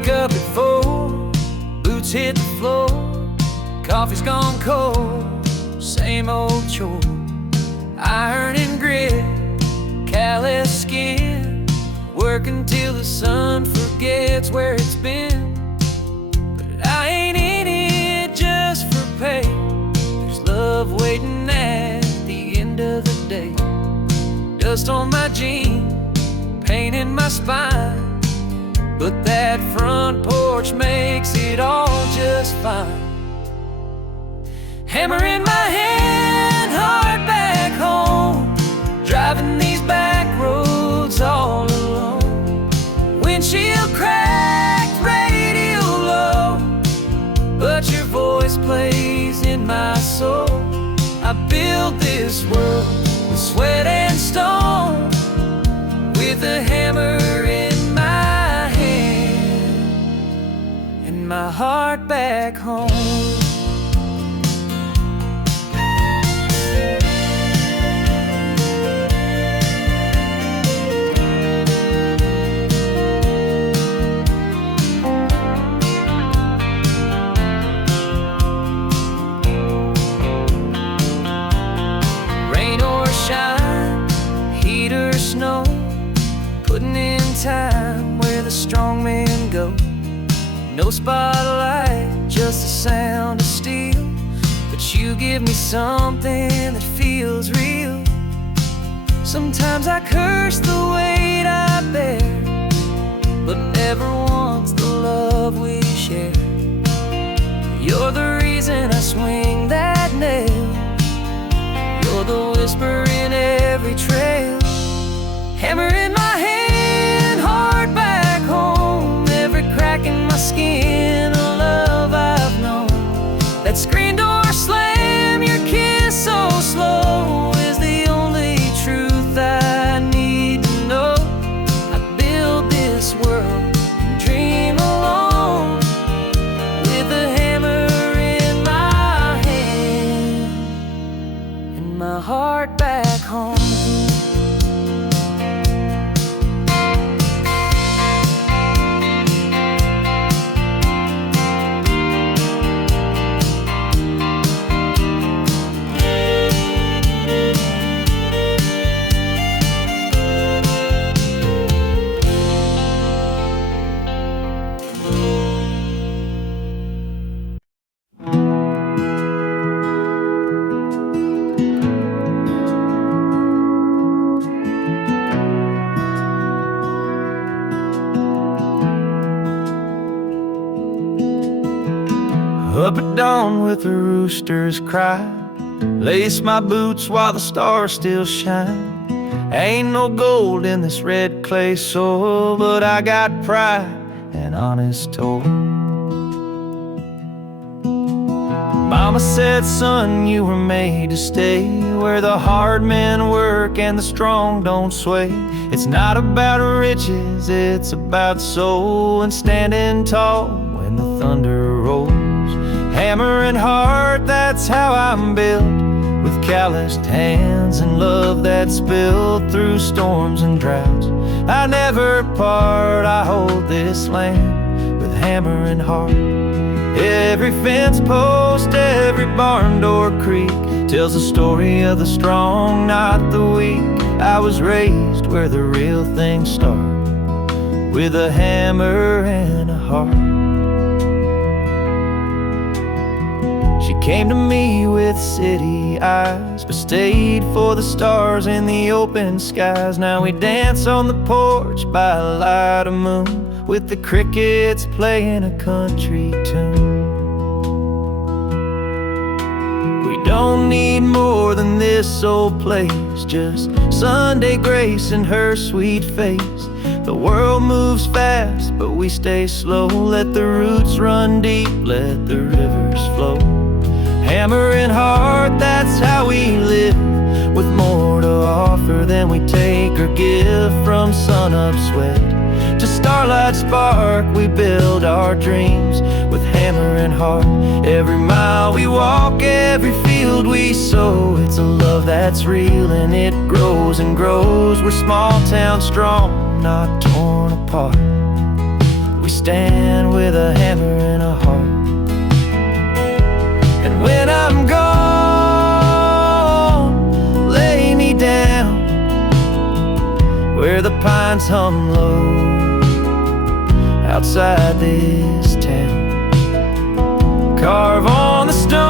Wake up at 4, boots hit the floor, coffee's gone cold, same old chore. Iron and grit, callous skin, working till the sun forgets where it's been. But I ain't in it just for pay. There's love waiting at the end of the day. Dust on my jeans, pain in my spine, but that front porch makes it all just fine. Hammer in my hand, heart back home, driving these back roads all alone. Windshield cracked, radio low, but your voice plays in my soul. I built this world with sweat and stone, with a hammer in my hand and my heart back home. Snow, putting in time where the strong men go. No spotlight, just the sound of steel, but you give me something that feels real. Sometimes I curse the weight I bear, but never once the love we share. You're the reason I swing that nail, you're the whisper in every trail. Hammer in my hand, heart back home, every crack in my skin, a love I've known. That screen door slam, your kiss so slow, is the only truth I need to know. I build this world and dream alone, with a hammer in my hand and my heart back home. Up at dawn with the rooster's cry, lace my boots while the stars still shine. Ain't no gold in this red clay soil, but I got pride and honest toil. Mama said, son, you were made to stay where the hard men work and the strong don't sway. It's not about riches, it's about soul and standing tall when the thunder rolls. Hammer and heart, that's how I'm built, with calloused hands and love that's spilled through storms and droughts. I never part, I hold this land with hammer and heart. Every fence post, every barn door creak tells the story of the strong, not the weak. I was raised where the real things start, with a hammer and a heart. She came to me with city eyes, but stayed for the stars in the open skies. Now we dance on the porch by a light of moon, with the crickets playing a country tune. We don't need more than this old place, just Sunday grace and her sweet face. The world moves fast, but we stay slow. Let the roots run deep, let the rivers flow. Hammer and heart, that's how we live, with more to offer than we take or give. From sun-up sweat to starlight spark, we build our dreams with hammer and heart. Every mile we walk, every field we sow, it's a love that's real and it grows and grows. We're small town strong, not torn apart. We stand with a hammer and a heart. And when I'm gone, lay me down where the pines hum low outside this town. Carve on the stone,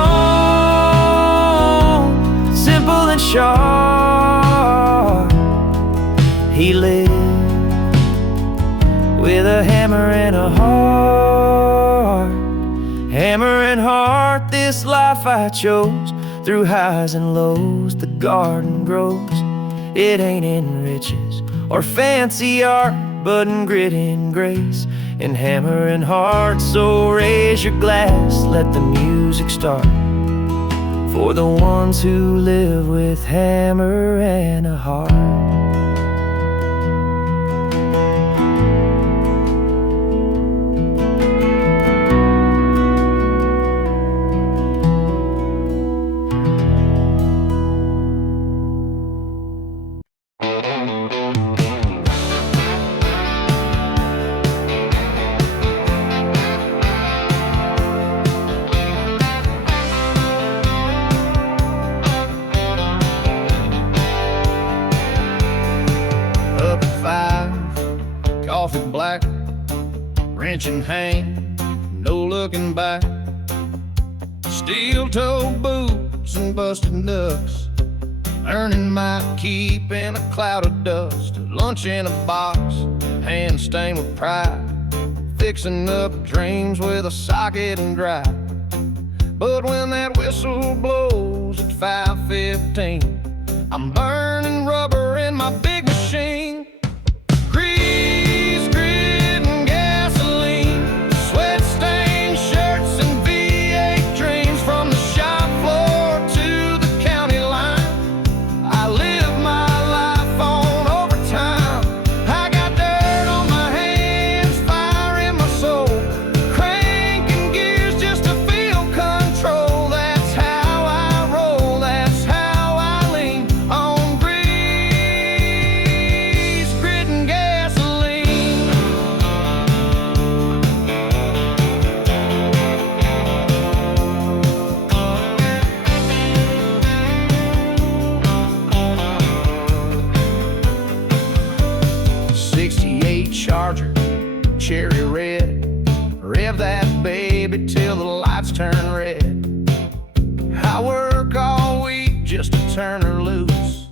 simple and sharp, he lived with a hammer and a heart. Hammer and heart, this life I chose. Through highs and lows the garden grows. It ain't in riches or fancy art, but in grit and grace, in hammer and heart. So raise your glass, let the music start, for the ones who live with hammer and a heart. Black, wrenching hand, no looking back. Steel-toed boots and busted nuts, earning my keep in a cloud of dust. Lunch in a box, hand stained with pride, fixing up dreams with a socket and drive. But when that whistle blows at 5:15, I'm burning rubber in my big machine. Cherry red, rev that baby till the lights turn red. I work all week just to turn her loose.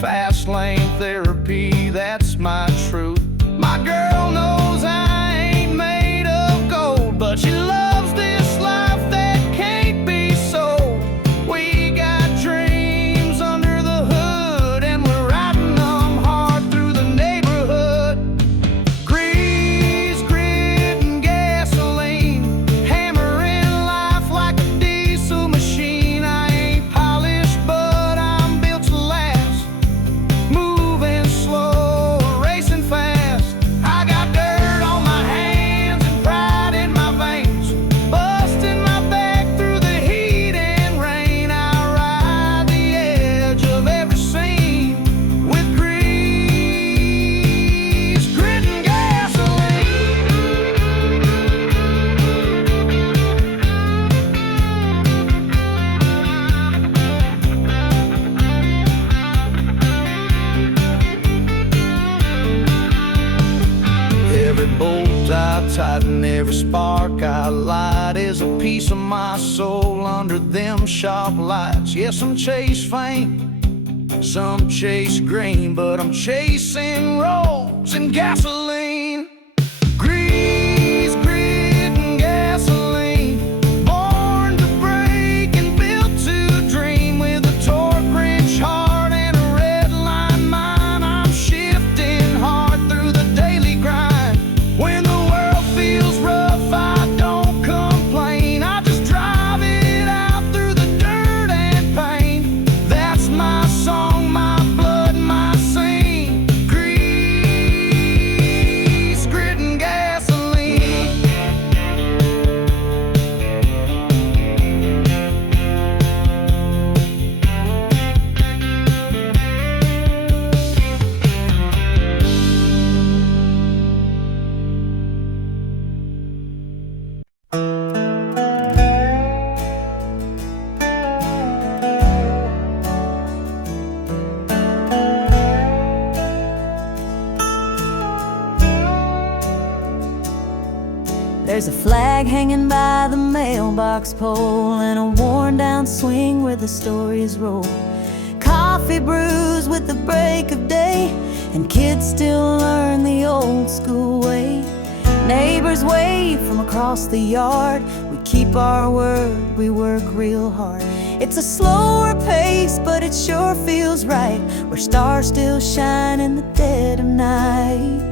Fast lane therapy, that's my truth. My girl knows I ain't made of gold, but she loves this life that can't be sold. We got dreams under the hood, and we're riding them hard through the neighborhood. And every spark I light is a piece of my soul under them sharp lights. Yes, some chase fame, some chase green, but I'm chasing rolls and gasoline. Grease, grit, and gasoline, born to break and built to dream. With a torque wrench heart and a red line mind, I'm shifting hard through the daily grind. When the feels rough, I don't complain. I just drive it out through the dirt and pain. That's my song, my blood, my scene. Grease. There's a flag hanging by the mailbox pole and a worn-down swing where the stories roll. Coffee brews with the break of day, and kids still learn the old school way. Neighbors wave from across the yard. We keep our word, we work real hard. It's a slower pace, but it sure feels right, where stars still shine in the dead of night.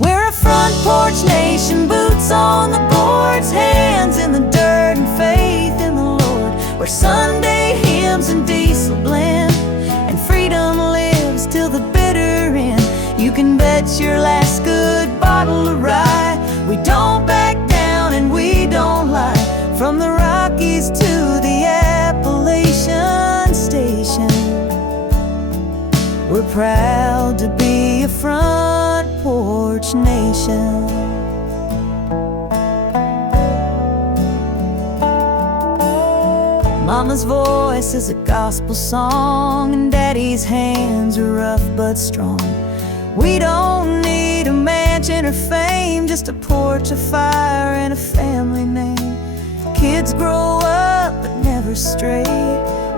We're a front porch nation, boots on the boards, hands in the dirt and faith in the Lord. Where Sunday hymns and diesel blend, and freedom lives till the bitter end. You can bet your last good bottle of rye, we don't back down and we don't lie. From the Rockies to the Appalachian Station, we're proud to be a front porch nation. Mama's voice is a gospel song, and Daddy's hands are rough but strong. We don't need a mansion or fame, just a porch, a fire, and a family name. Kids grow up but never stray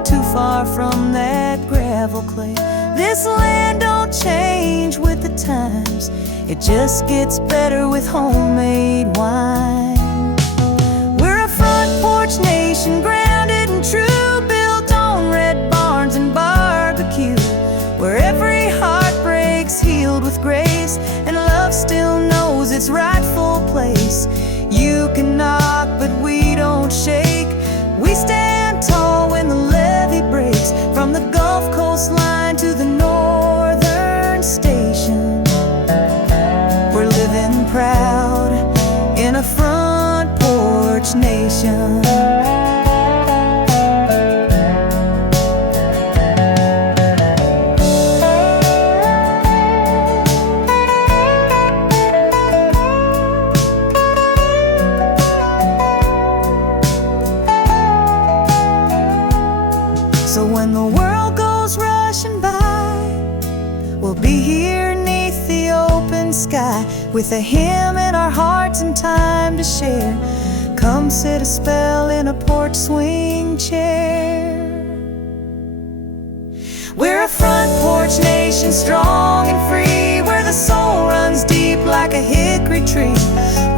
too far from that gravel clay. This land don't change with the times, it just gets better with homemade wine. We're a front porch nation, grounded and true, built on red barns and barbecue, where every heartbreak's healed with grace, and love still knows its rightful place. You can knock, but we don't shake. We stand tall when the levee breaks, from the Gulf Coast line to the northern station. We're living proud in a front porch nation. So when the world goes rushing by, we'll be here neath the open sky, with a hymn in our hearts and time to share. Come sit a spell in a porch swing chair. We're a front porch nation, strong and free, where the soul runs deep like a hickory tree.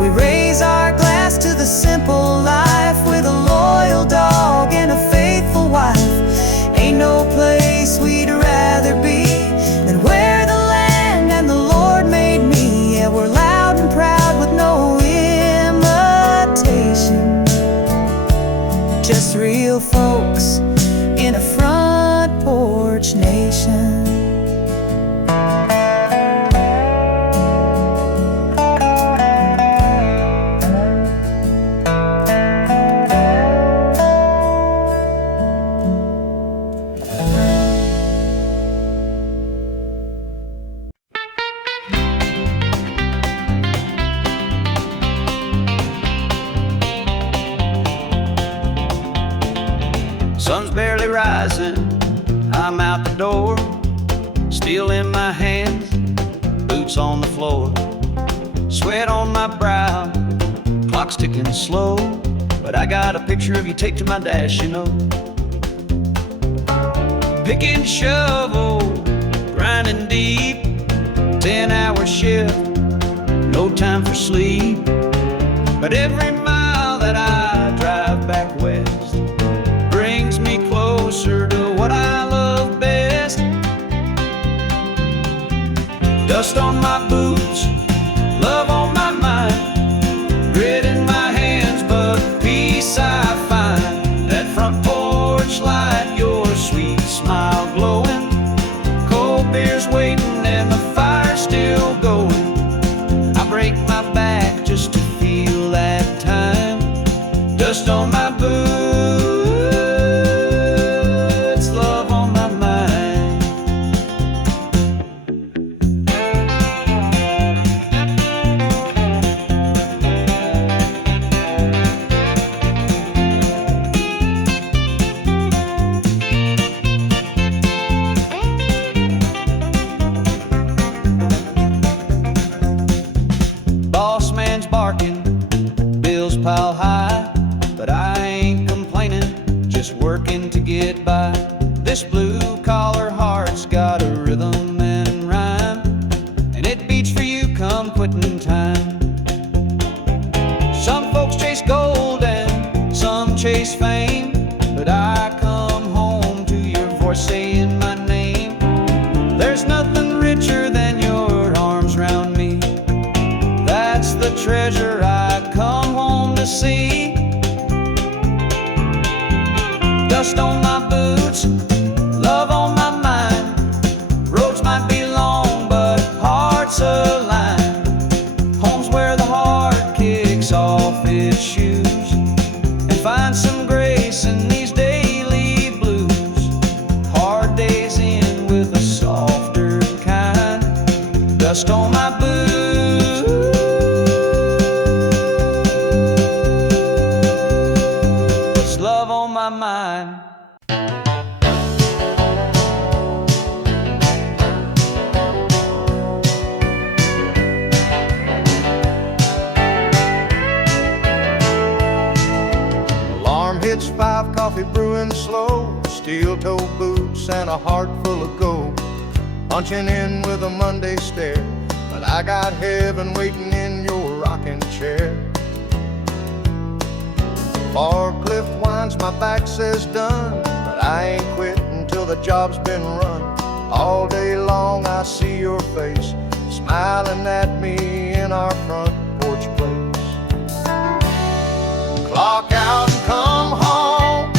We raise our glass to the simple life, with a loyal dog and a faithful wife. Ain't no place we'd rather be than where the land and the Lord made me. Yeah, we're loud and proud with no imitation, just real folks in a front porch nation. Sun's barely rising, I'm out the door, steel in my hands, boots on the floor, sweat on my brow, clock's ticking slow, but I got a picture of you taped to my dash, you know. Pick and shovel, grinding deep, 10-hour shift, no time for sleep, but every mile that I drive back west brings me closer to what I love best. Dust on my boots, love on my mind, grit in my hands, but peace I find. That front porch light, your sweet smile glowing, cold beers waiting and the fire still going. I break my back just to feel that time. working to get by. This blue-collar heart's got a rhythm and rhyme, and it beats for you come quitting time. Some folks chase gold and some chase fame, but I come home to your voice saying my name. There's nothing richer than your arms round me. That's the treasure I come home to see. Dust on my boots, love on my mind. Roads might be long, but hearts align. Home's where the heart kicks off its shoes and finds some grace in these daily blues. Hard days end with a softer kind. Dust on my boots, love on my mind. Alarm hits 5, coffee brewing slow, steel-toe boots and a heart full of gold. Punching in with a Monday stare, but I got heaven waiting in your rocking chair. Forklift whines, my back says done, but I ain't quit until the job's been run. All day long I see your face, smiling at me in our front porch place. Clock out and come home,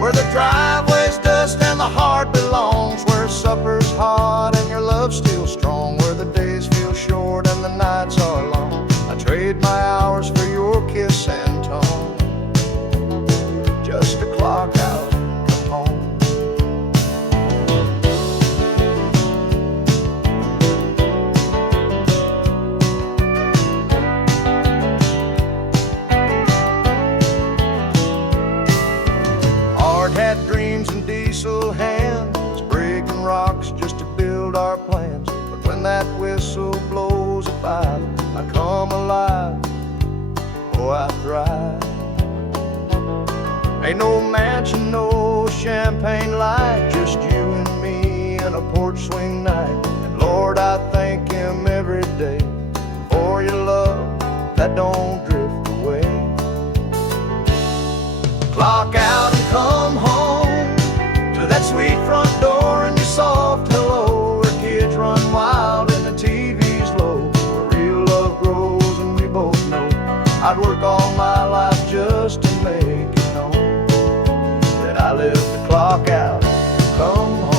where the driveway's dust and the heart belongs, where supper's hot and your love's still strong, where the days feel short and the nights are long. I trade my hours for your kiss and tongue. Just to clock out and come home. Hard hat dreams and diesel hands, breaking rocks just to build our plans. But when that whistle blows at 5, I come alive, oh I thrive. Ain't no mansion, no champagne light, just you and me in a porch swing night. And Lord, I thank Him every day for your love that don't drift away. Clock out and come home to that sweet front door and your soft hello, where kids run wild and the TV's low, where real love grows and we both know I'd work all my life just to make it known that I live the clock out, come home.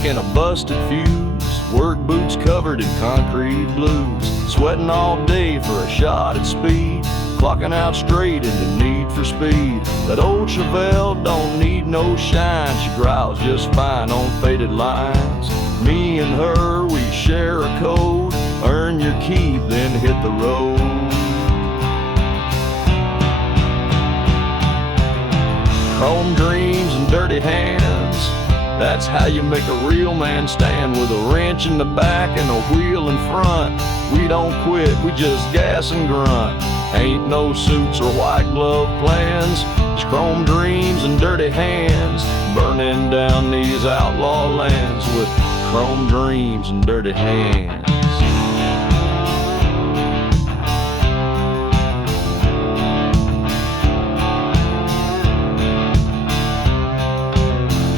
And a busted fuse, work boots covered in concrete blues, sweating all day for a shot at speed, clocking out straight in the need for speed. That old Chevelle don't need no shine, she growls just fine on faded lines. Me and her, we share a code, earn your keep, then hit the road. Chrome dreams and dirty hands, that's how you make a real man stand, with a wrench in the back and a wheel in front. We don't quit, we just gas and grunt. Ain't no suits or white glove plans, it's chrome dreams and dirty hands, burning down these outlaw lands with chrome dreams and dirty hands.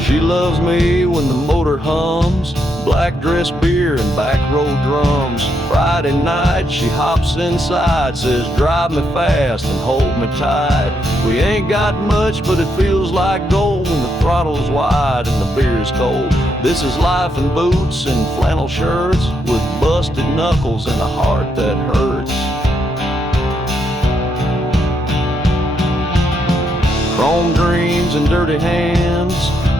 She loves me when the motor hums, black dress beer and back row drums. Friday night she hops inside, says drive me fast and hold me tight. We ain't got much, but it feels like gold when the throttle's wide and the beer's cold. This is life in boots and flannel shirts, with busted knuckles and a heart that hurts. Chrome dreams and dirty hands,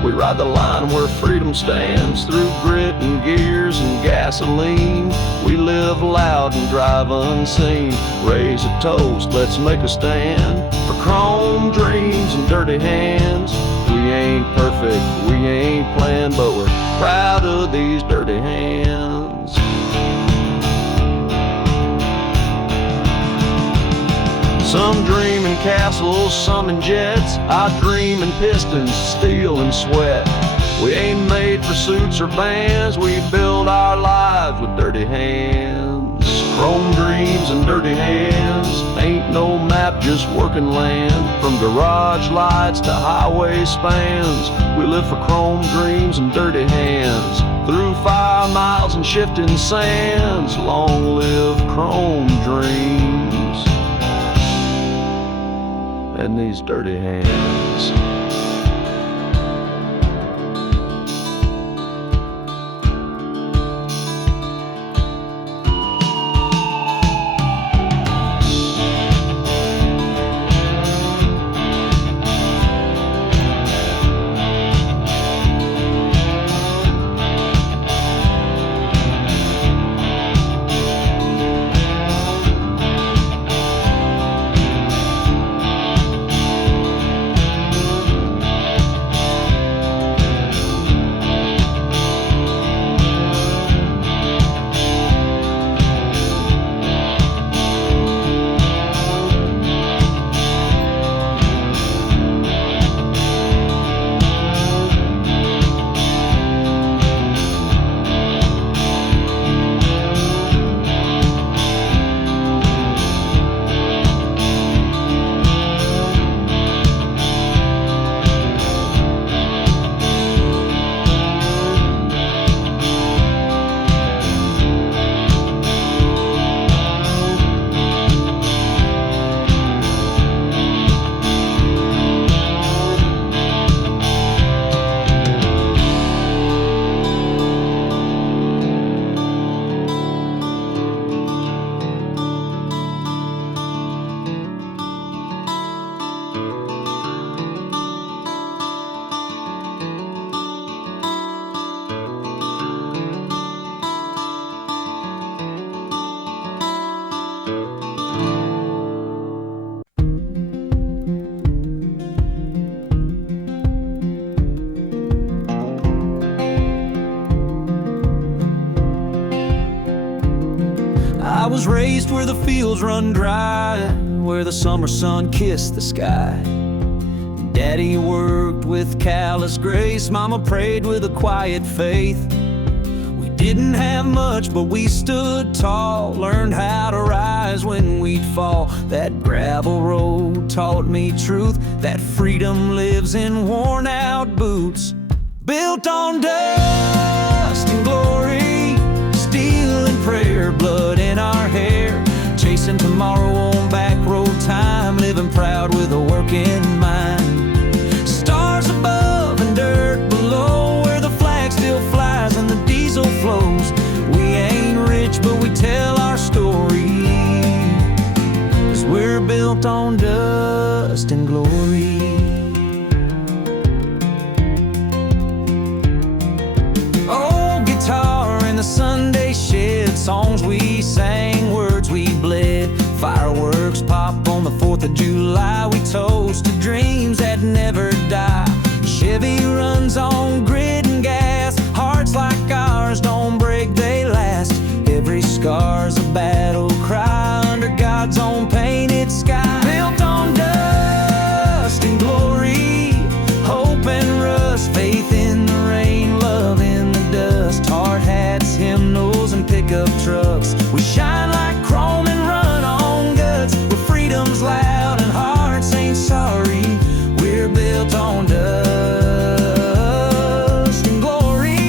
we ride the line where freedom stands. Through grit and gears and gasoline, we live loud and drive unseen. Raise a toast, let's make a stand for chrome dreams and dirty hands. We ain't perfect, we ain't planned, but we're proud of these dirty hands. Some dream in castles, some in jets. I dream in pistons, steel and sweat. We ain't made for suits or bands, we build our lives with dirty hands. Chrome dreams and dirty hands, ain't no map, just working land. From garage lights to highway spans, we live for chrome dreams and dirty hands. Through 5 miles and shifting sands, long live chrome dreams and these dirty hands. I was raised where the fields run dry, where the summer sun kissed the sky. Daddy worked with callous grace, Mama prayed with a quiet faith. We didn't have much, but we stood tall, learned how to rise when we'd fall. That gravel road taught me truth, that freedom lives in worn out boots. Built on dust and glory, steel and prayer, blood in our hair, chasing tomorrow on back road time, living proud with a working mind. Stars above and dirt below, where the flag still flies and the diesel flows. We ain't rich, but we tell our story, 'cause we're built on dust and glory. Old guitar in the Sunday shed, songs we sang, words we bled. Fireworks pop on the 4th of July, we toast to dreams that never die. Chevy runs on grit and gas, hearts like ours don't break, they last. Every scar's a battle cry under God's own painted sky. Built on dust and glory, hope and rust, faith in the rain, love in the dust. Hard hats, hymnals, and pickup trucks, we shine like chrome and run on guts. Where freedom's loud and hearts ain't sorry, we're built on dust and glory.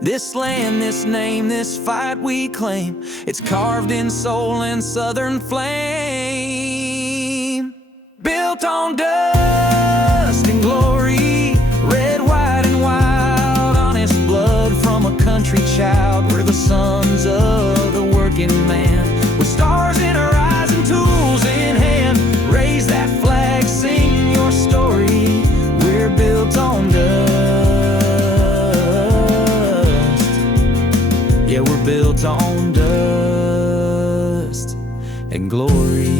This land, this name, this fight we claim, it's carved in soul and southern flame. Built on dust and glory, red, white, and wild, honest blood from a country child. We're the sons of the working man, with stars in our eyes and tools in hand. Raise that flag, sing your story. We're built on dust. Yeah, we're built on dust and glory.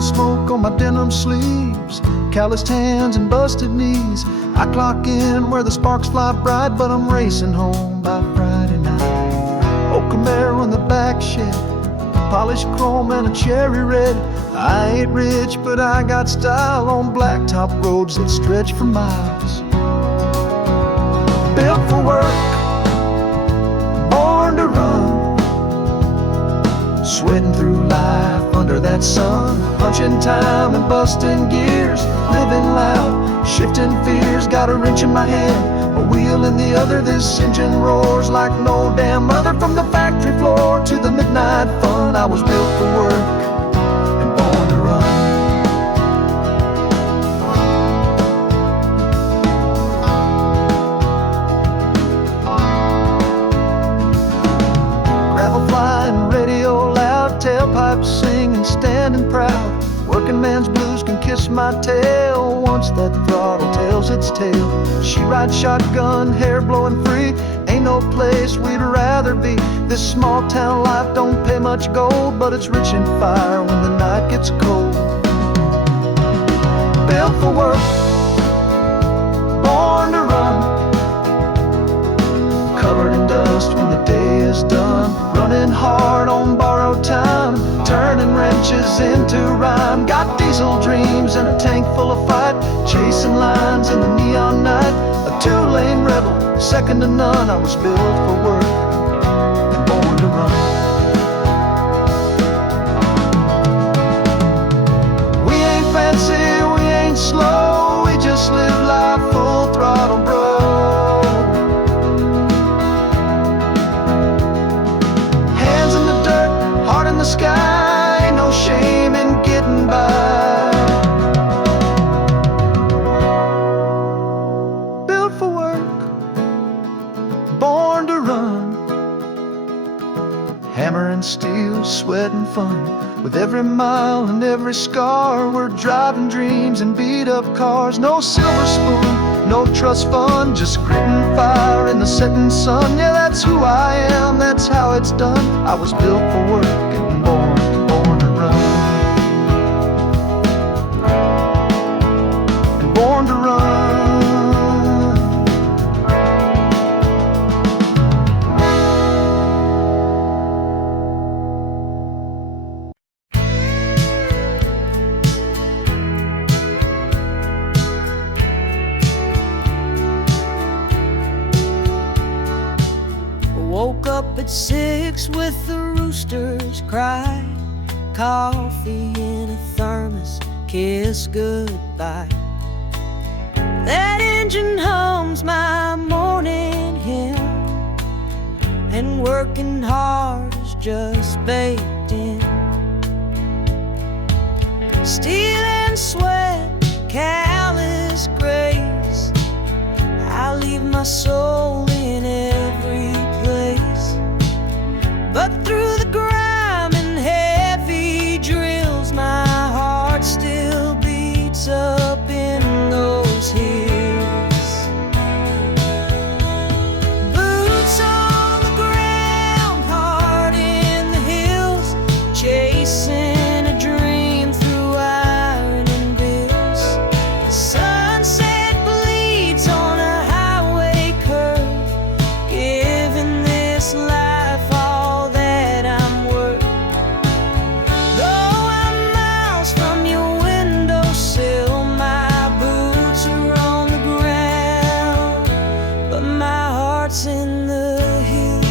Smoke on my denim sleeves, calloused hands and busted knees. I clock in where the sparks fly bright, but I'm racing home by Friday night. Old Camaro in the back shed, polished chrome and a cherry red. I ain't rich, but I got style on blacktop roads that stretch for miles. Built for work, born to run, sweating through life under that sun, punching time and busting gears, living loud, shifting fears. Got a wrench in my hand, a wheel in the other. This engine roars like no damn other. From the factory floor to the midnight fun, I was built for work and born to run. Gravel flying, radio loud, tailpipes singing, standing proud. Working man's blues can kiss my tail once that throttle tells its tale. She rides shotgun, hair blowing free. Ain't no place we'd rather be. This small town life don't pay much gold, but it's rich in fire when the night gets cold. Built for work, born to run, covered in dust when the day is done. Running hard on borrowed time, turning wrenches into rhyme. Got diesel dreams and a tank full of fight, chasing lines in the neon night. A two-lane rebel, second to none. I was built for work and born to run. We ain't fancy, we ain't slow, we just live life full throttle, bro. Sky, ain't no shame in getting by. Built for work, born to run, hammer and steel, sweat and fun. With every mile and every scar, we're driving dreams in beat up cars. No silver spoon, no trust fund, just grit and fire in the setting sun. Yeah, that's who I am, that's how it's done. I was built for work and born to run. And born to run. Woke up at 6 with the roosters cry, coffee in a thermos, kiss goodbye. That engine hums my morning hymn, and working hard is just baked in. Steel and sweat, callous grace, I leave my soul in every place. But through the grime and heavy drills, my heart still beats up in those hills. Boots on the ground, heart in the hills, chasing a dream through iron and bills. Sunset bleeds on a highway curve, heart's in the hills.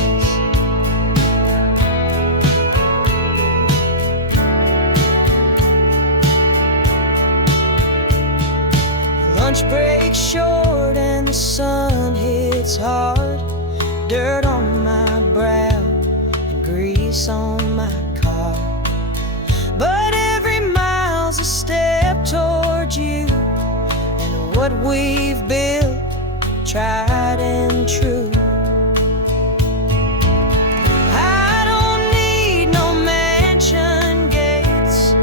Lunch break short and the sun hits hard. Dirt on my brow and grease on my car. But every mile's a step towards you and what we've built, tried and true. I don't need no mansion gates,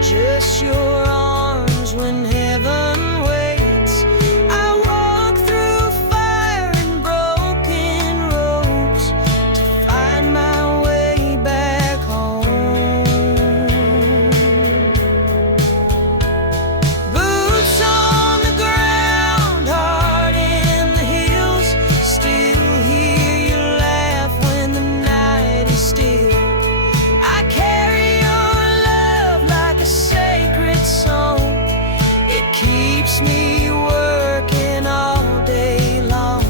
just your arms when heaven waits. I walk through fire and broken roads to find my way back home. Boots on the ground, heart in the hills, still hear you laugh when the night is still. I carry your love like a sacred song. It keeps me working all day long.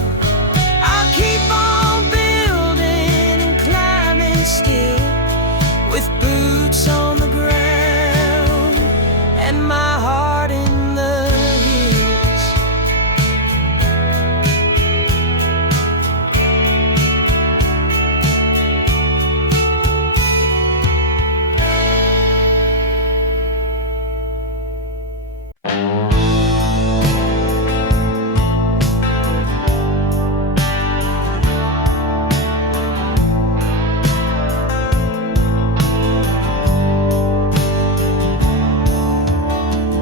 I'll keep on building and climbing still, with boots on the ground and my heart in the hills.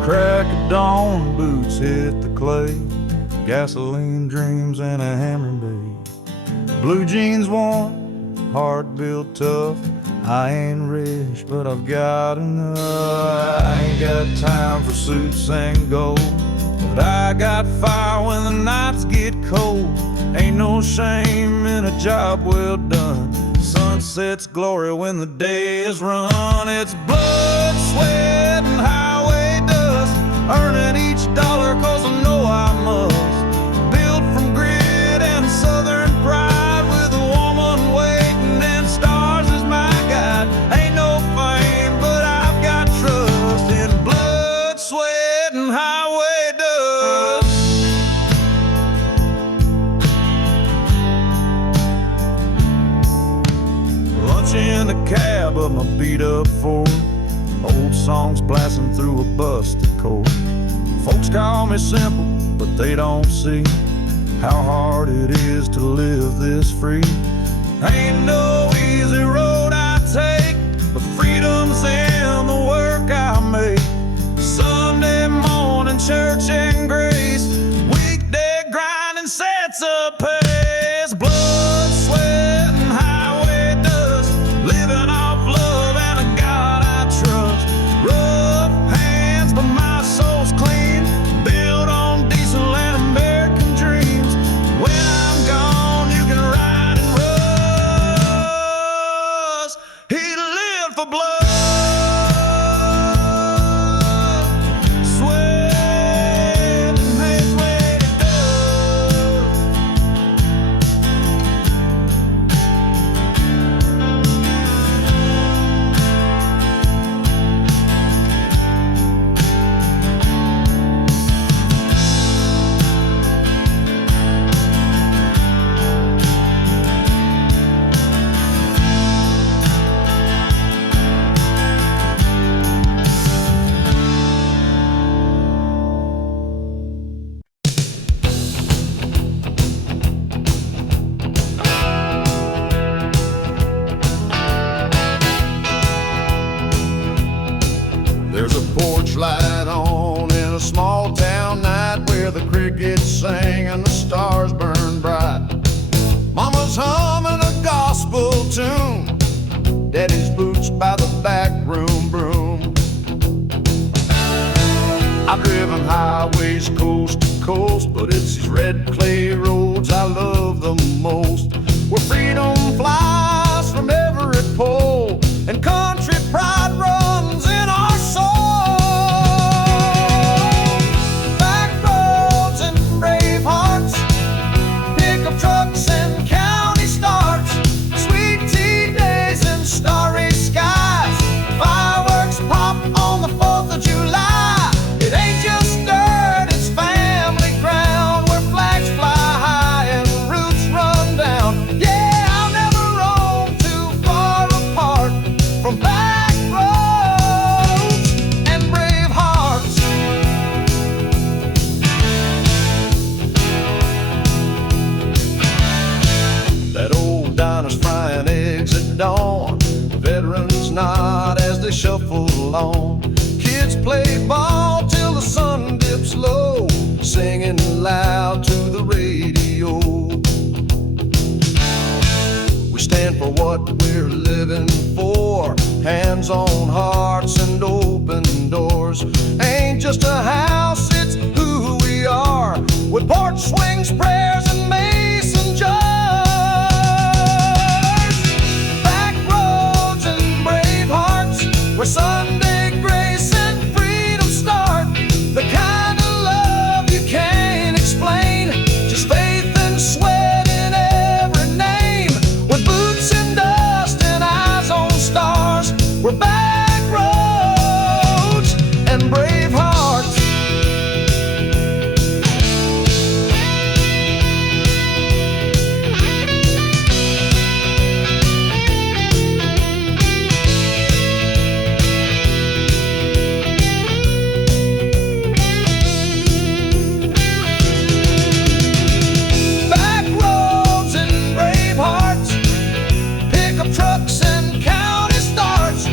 Crack of dawn, boots hit the clay, gasoline dreams and a hammer bay. Blue jeans warm, heart built tough. I ain't rich, but I've got enough. I ain't got time for suits and gold, but I got fire when the nights get cold. Ain't no shame in a job well done. Sunset's glory when the day is run. It's blood, sweat, and highway dust, earning each dollar 'cause I know I must. Built from grit and southern pride, with a woman waiting and stars as my guide. Ain't no fame, but I've got trust in blood, sweat, and highway dust. Lunch in the cab of my beat up Ford, old songs blasting through a busted chord. Folks call me simple, but they don't see how hard it is to live this free. Ain't no easy road I take, but freedom's in the work I make. Sunday morning church and grace, weekday grinding sets a pace. Blood, sweat, and highway dust, living off love and a God I trust. Rough hands, but my soul's clean, built on diesel and American dreams. When I'm gone, you can ride and rust. He lived for blood, sweat, and his way to dust. There's a porch light on in a small town night, where the crickets sing and the stars burn bright. Mama's humming a gospel tune, Daddy's boots by the back room broom. I've driven highways coast to coast, but it's these red clay roads I love the most, where freedom flies from every pole and country pride runs in our soul. Back roads and brave hearts, pickup trucks they shuffle along. Kids play ball till the sun dips low, singing loud to the radio. We stand for what we're living for, hands on hearts and open doors. Ain't just a house, it's who we are, with porch swings, prayers, and mason jars. Back roads and brave hearts, where Sunday grace and freedom start. The kind of love you can't explain, just faith and sweat in every name. With boots and dust and eyes on stars, we're back roads and brave hearts. Back roads and brave hearts, pickup trucks and county starts,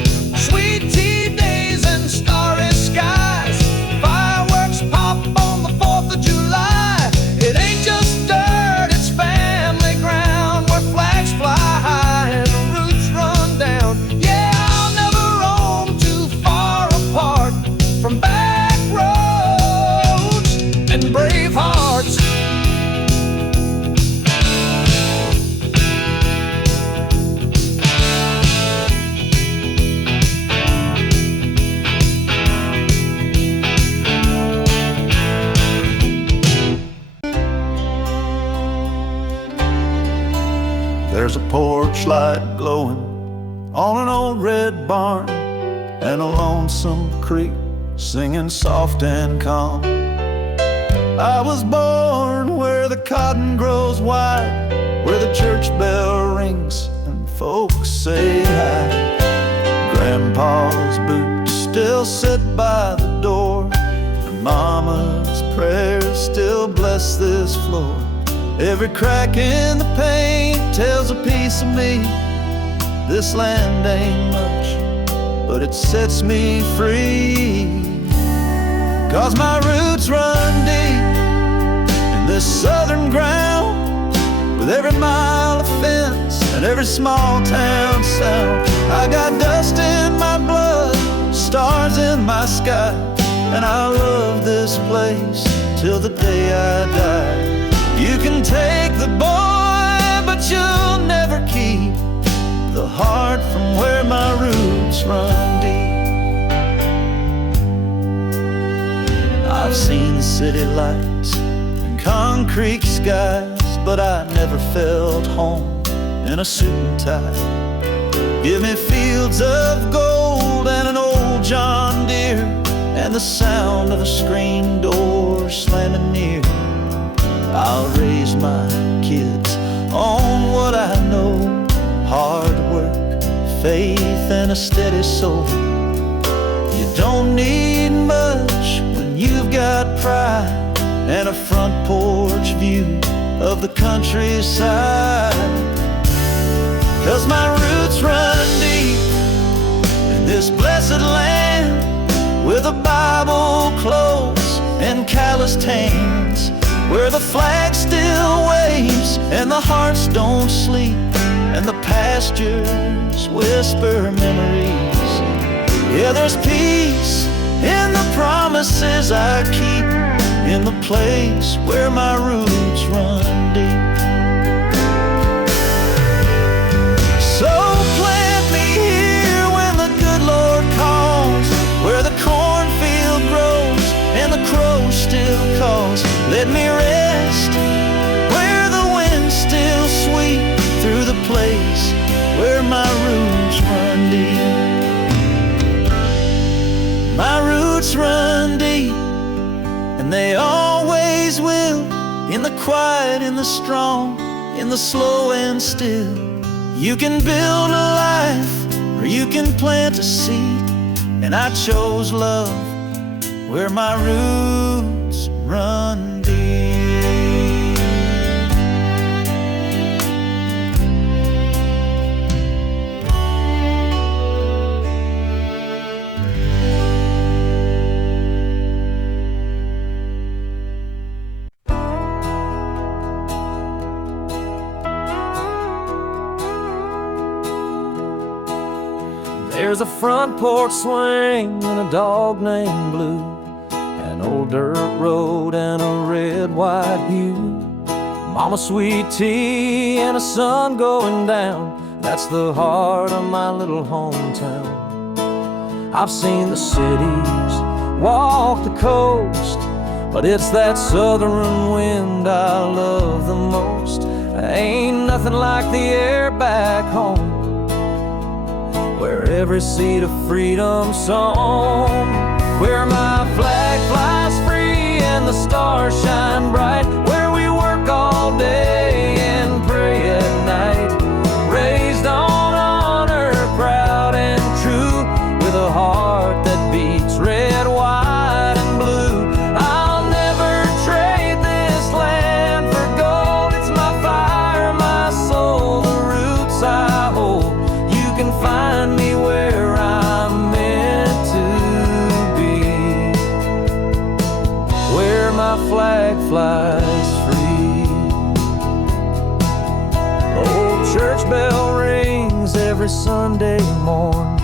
sweet tea days and starry skies, fireworks pop on the 4th of July. It ain't just dirt, it's family ground, where flags fly high and roots run down. Yeah, I'll never roam too far apart from back roads and brave hearts. There's a porch light glowing on an old red barn, and a lonesome creek singing soft and calm. I was born where the cotton grows wide, where the church bell rings and folks say hi. Grandpa's boots still sit by the door, and Mama's prayers still bless this floor. Every crack in the paint tells a piece of me. This land ain't much, but it sets me free. 'Cause my roots run deep in this southern ground, with every mile of fence and every small town sound. I got dust in my blood, stars in my sky, and I love this place till the day I die. You can take the boy, but you'll never keep the heart from where my roots run deep. I've seen the city lights and concrete skies, but I never felt home in a suit and tie. Give me fields of gold and an old John Deere, and the sound of a screen door slamming near. I'll raise my kids on what I know, hard work, faith, and a steady soul. You don't need much when you've got pride and a front porch view of the countryside. 'Cause my roots run deep in this blessed land, with a Bible close and calloused hands, where the flag still waves and the hearts don't sleep, and the pastures whisper memories. Yeah, there's peace in the promises I keep, in the place where my roots run deep. So plant me here when the good Lord calls, where the cornfield grows and the crow still calls. Let me rest where the wind's still sweet, through the place where my roots run deep. My roots run deep, and they always will, in the quiet, in the strong, in the slow and still. You can build a life, or you can plant a seed, and I chose love where my roots run deep. There's a front porch swing and a dog named Blue, an old dirt road and a red, white hue. Mama sweet tea and a sun going down. That's the heart of my little hometown. I've seen the cities, walked the coast, but it's that southern wind I love the most. Ain't nothing like the air back home, where every seed of freedom sown, where my flag flies free and the stars shine bright, where we work all day and pray at night, raised on honor, proud and true, with a heart that beats red, white and blue. I'll never trade this land for gold. It's my fire, my soul, the roots I hold. You can find me where I'm meant to be, where my flag flies free. The old church bell rings every Sunday morn.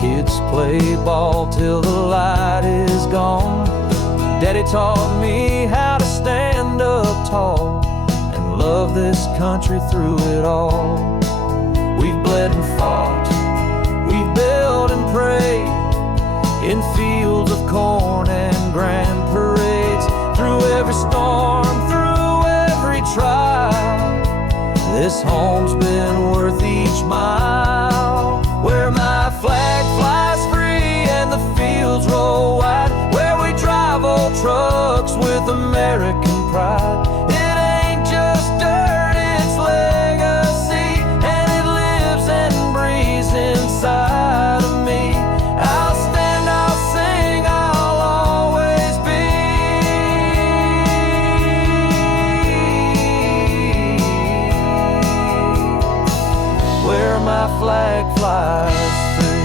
Kids play ball till the light is gone. Daddy taught me how to stand up tall and love this country through it all. We've bled and fought, we've built and prayed in fields of corn and grand parades. Through every storm, through every trial, this home's been worth each mile. Where my flag flies free and the fields roll wide, where we drive old trucks with American pride. It ain't just dirt, it's legacy, and it lives and breathes inside of me. I'll stand, I'll sing, I'll always be where my flag flies free.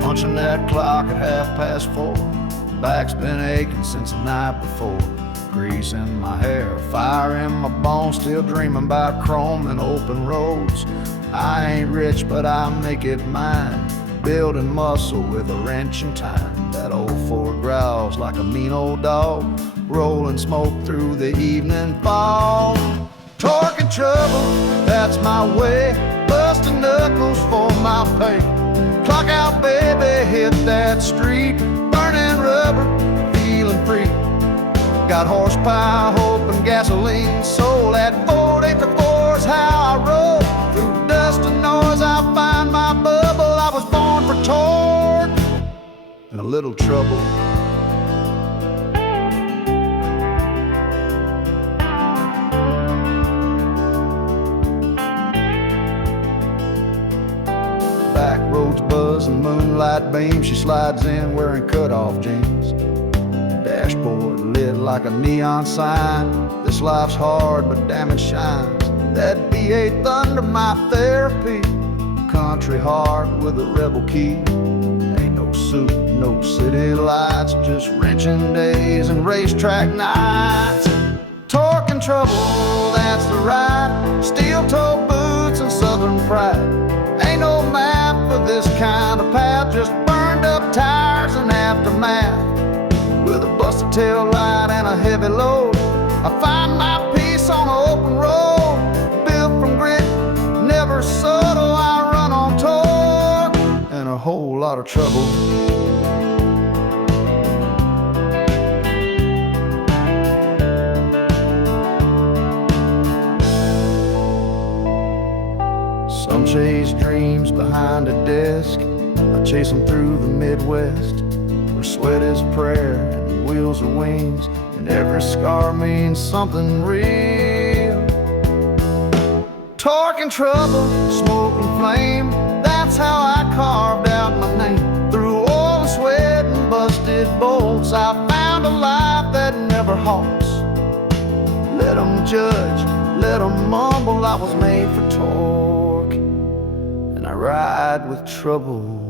Punching that clock at 4:30. Back's been aching since the night before. Grease in my hair, fire in my bones, still dreaming about chrome and open roads. I ain't rich, but I make it mine, building muscle with a wrench in time. That old Ford growls like a mean old dog, rolling smoke through the evening fog. Torque and trouble, that's my way, busting knuckles for my pay. Clock out, baby, hit that street, burning rubber, feeling free. Got horsepower, hope, and gasoline. Soul at 484's how I roll. Through dust and noise, I find my bubble. I was born for torque and a little trouble. Back roads buzz and moonlight beam. She slides in wearing cut-off jeans. Dashboard lit like a neon sign. This life's hard, but damn it shines. That V8 thunder, my therapy. Country heart with a rebel key. Ain't no suit, no city lights, just wrenching days and racetrack nights. Torque and trouble, that's the ride. Steel-toe boots and southern pride. Ain't no map for this kind of path, just burned up tires and aftermath. With a busted tail light and a heavy load, I find my peace on an open road. Built from grit, never subtle, I run on torque and a whole lot of trouble. dreams behind a desk. I chase them through the Midwest, where sweat is prayer and the wheels are wings, and every scar means something real. Torque and trouble, smoke and flame, that's how I carved out my name. Through oil and sweat and busted bolts, I found a life that never halts. Let them judge, let them mumble, I was made for torque, and I ride with trouble.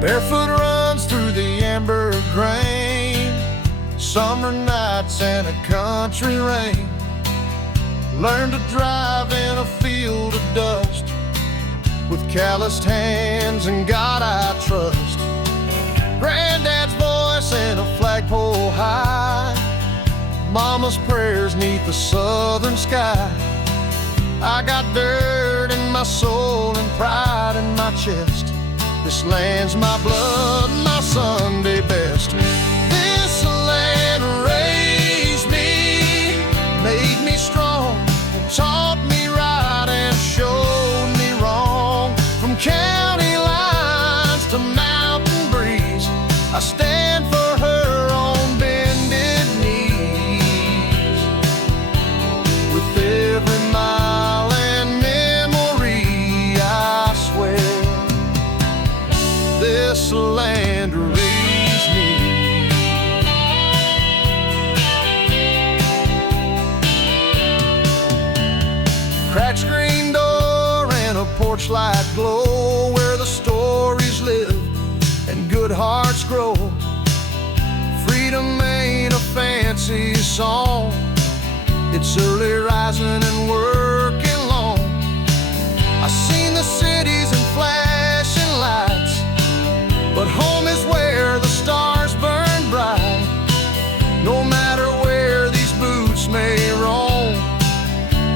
Barefoot runs through the amber grain, summer nights and a country rain. Learn to drive in a field of dust, with calloused hands and God I trust. Granddad's voice in a flagpole high, Mama's prayers 'neath the southern sky. I got dirt in my soul and pride in my chest. This land's my blood, my Sunday best. This land raised me, made me strong, and taught me right and showed me wrong. From county lines to mountain breeze, I stand for her on bended knees. With every mile and memory, I swear this land raised me. Cracked screen door and a porch light glow, where the stories live and good hearts grow. Freedom ain't a fancy song, it's early rising and working long. I've seen the cities and flashing lights, but home is where the stars burn bright. No matter where these boots may roam,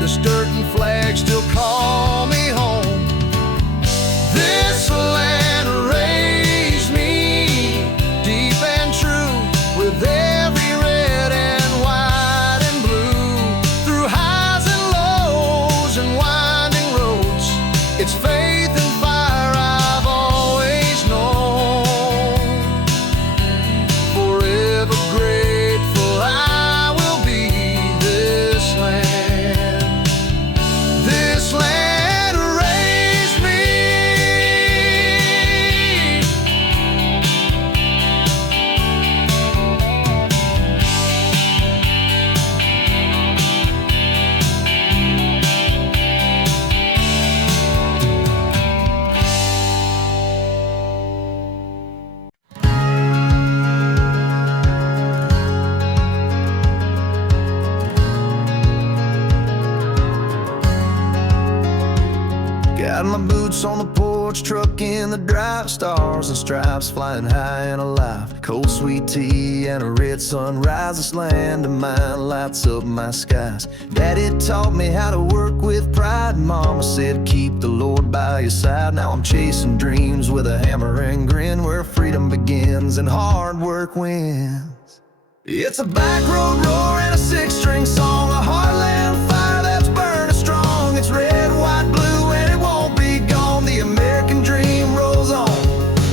this dirt and flag still call me home. This land raised me deep and true, with every red and white and blue. Through highs and lows and winding roads, it's faith and fire I've always known. Forever grateful I will be. This land raised me. Got my boots on the porch, truck in the drive, stars and stripes flying high and alive. Cold sweet tea and a red sunrise, this land of mine lights up my skies. Daddy taught me how to work with pride, Mama said keep the Lord by your side. Now I'm chasing dreams with a hammer and grin, where freedom begins and hard work wins. It's a back road roar and a six-string song, a heartland fire that's burning strong. It's red, white, blue, and it won't be gone. The American dream rolls on.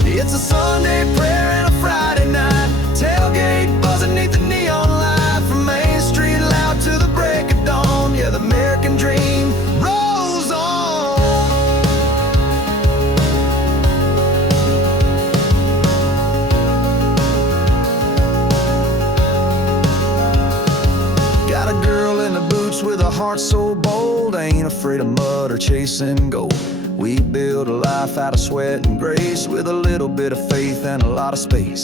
It's a Sunday prayer and a Friday night, tailgate buzzing neath the neon light, from Main Street loud to the break of dawn. Yeah, the American dream rolls on. Got a girl in the boots with a heart so bold, ain't afraid of mud or chasing gold. We build a life out of sweat and grace, with a little bit of faith and a lot of space.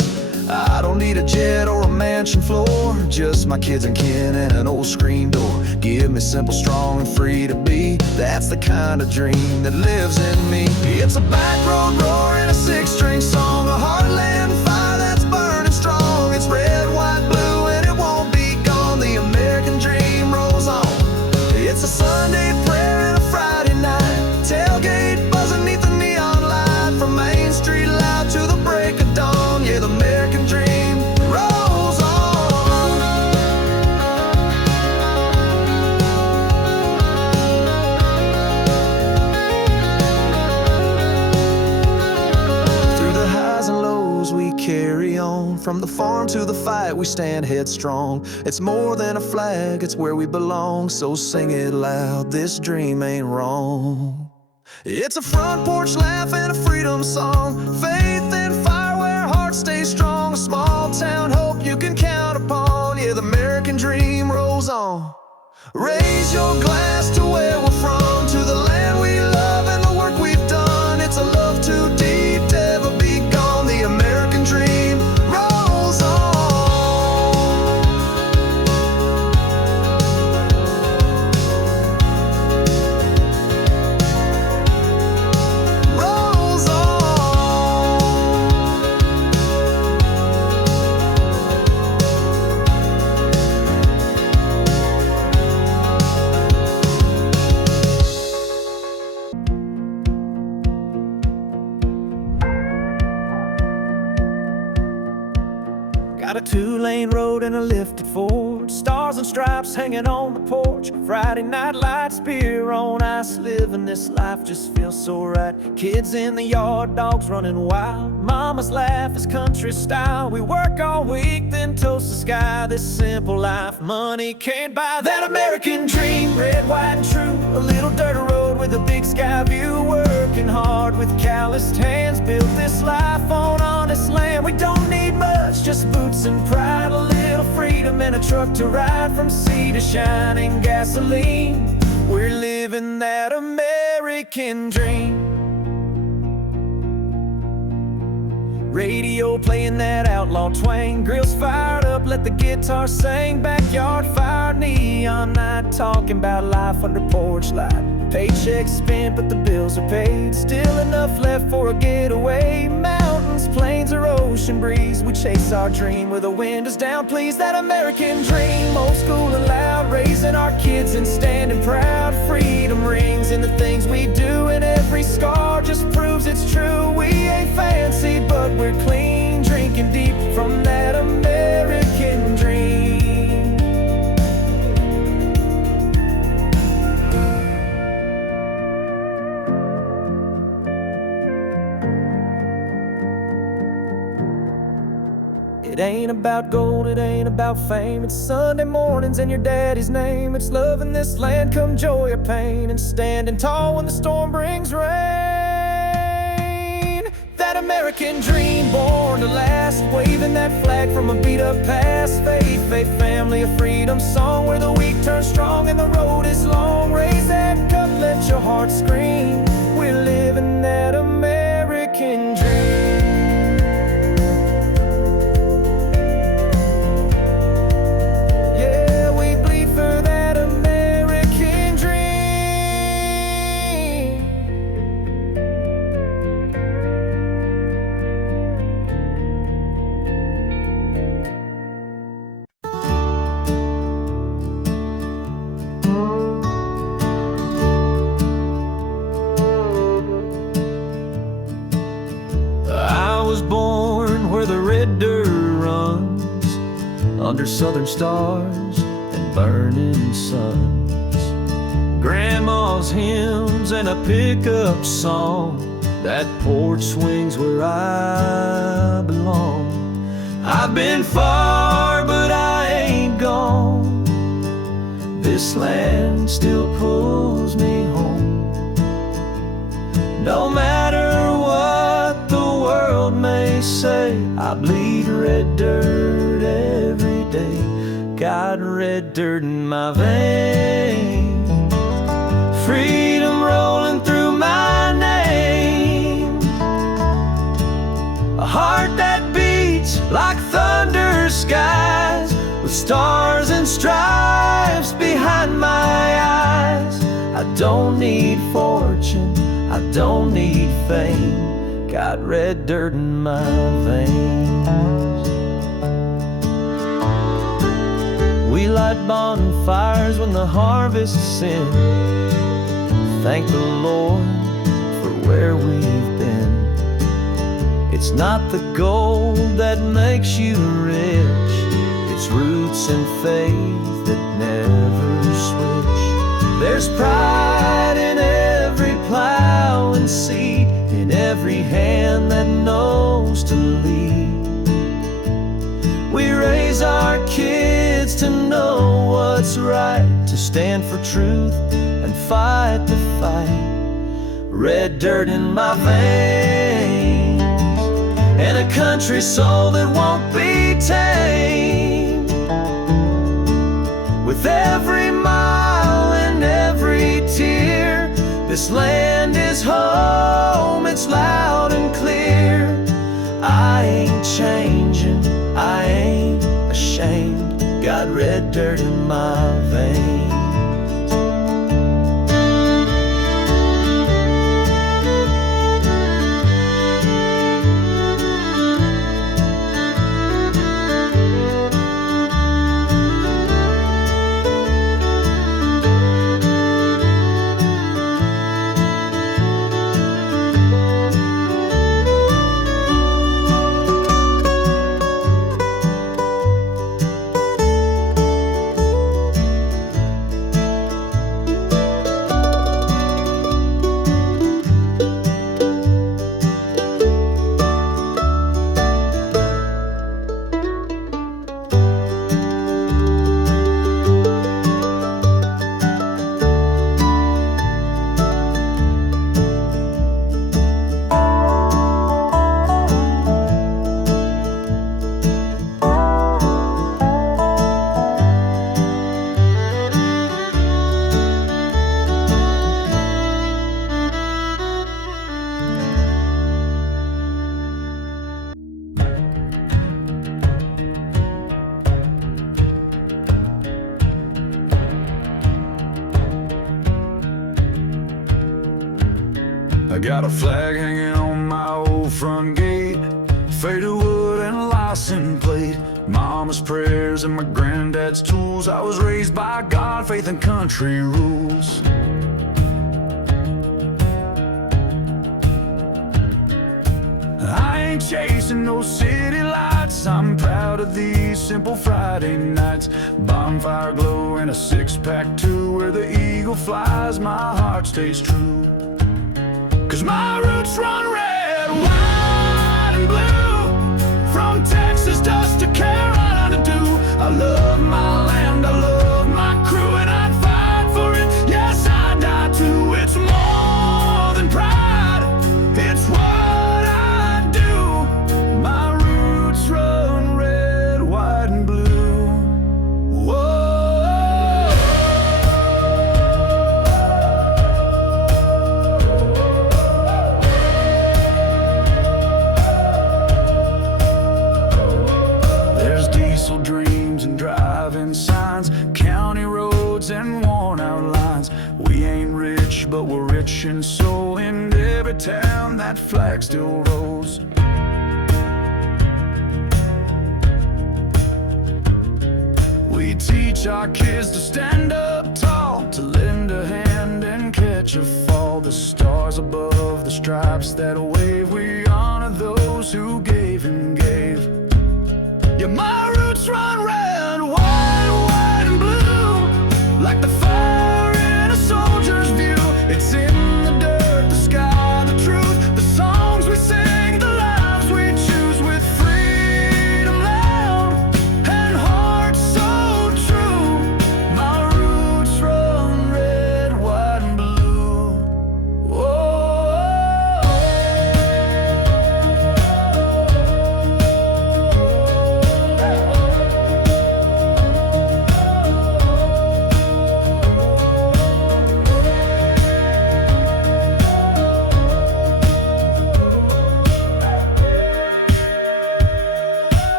I don't need a jet or a mansion floor, just my kids and kin and an old screen door. Give me simple, strong, and free to be. That's the kind of dream that lives in me. It's a back road roar and a six-string song, a heartland fire that's burning strong. It's red, white, blue, and it won't be gone. The From the farm to the fight, we stand headstrong. It's more than a flag, it's where we belong. So sing it loud, this dream ain't wrong. It's a front porch laugh and a freedom song. Faith and fire where hearts stay strong. A small town hope you can count upon. Yeah, the American dream rolls on. Raise your glass to where we're from, to the land we love and the work we've done. It's a love too deep to ever be gone. The American dream rolls on. Rolls on. Got a 2-lane road and a lifted Ford, stars and stripes hanging on the porch. Friday night lights, beer on ice, living this life just feels so right. Kids in the yard, dogs running wild, mama's laugh is country style. We work all week, then toast the sky. This simple life, money can't buy. That American dream, red, white, and true. A little dirt road with a big sky view. Working hard with calloused hands, built this life on honest land. We don't need much, just boots and pride, a little freedom and a truck to ride from sea to shining gasoline. We're living that American dream. Radio playing that outlaw twang, grills fired up, let the guitar sing. Backyard fire, neon night, talking about life under porch light. Paychecks spent but the bills are paid, still enough left for a getaway. Mountains, plains, or ocean breeze, we chase our dream with the windows down, please. That American dream, old school and loud, raising our kids and standing proud. Freedom rings in the things we do, and every scar just proves it's true. We ain't fancy but we're clean, drinking deep from that American dream. It ain't about gold, it ain't about fame. It's Sunday mornings and your daddy's name. It's loving this land come joy or pain, and standing tall when the storm brings rain. That American dream, born to last, waving that flag from a beat up past. Faith, faith, family, a freedom song where the weak turn strong and the road is long. Raise that cup, let your heart scream. We're living that American dream. Under southern stars and burning suns, grandma's hymns and a pickup song. That porch swings where I belong. I've been far, but I ain't gone. This land still pulls me home. No matter what the world may say, I bleed red dirt every day. Got red dirt in my veins, freedom rolling through my name. A heart that beats like thunder skies, with stars and stripes behind my eyes. I don't need fortune, I don't need fame. Got red dirt in my veins. We light bonfires when the harvest's in. Thank the Lord for where we've been. It's not the gold that makes you rich, it's roots and faith that never switch. There's pride in every plow and seed, in every hand that knows to lead. stand for truth and fight the fight. Red dirt in my veins, and a country soul that won't be tamed. With every mile and every tear, this land is home, it's loud and clear. I ain't changing, I ain't ashamed, got red dirt in my veins. I got a flag hanging on my old front gate, faded wood and a license plate. Mama's prayers and my granddad's tools. I was raised by God, faith and country rules. I ain't chasing no city lights, I'm proud of these simple Friday nights. Bonfire glow and a six-pack too, where the eagle flies, my heart stays true. 'Cause my roots run red, white and blue, from Texas dust to Carolina dew. I love my land, I love my crew, and I'd fight for it, yes I'd die too. It's more than pride, it's what I do. My roots run red, white and blue. Whoa. Dreams and driving signs, county roads and worn out lines. We ain't rich, but we're rich in soul. In every town that flag still rolls. We teach our kids to stand up tall, to lend a hand and catch a fall. The stars above, the stripes that wave, we honor those who gave and gave. Yeah, my roots run red.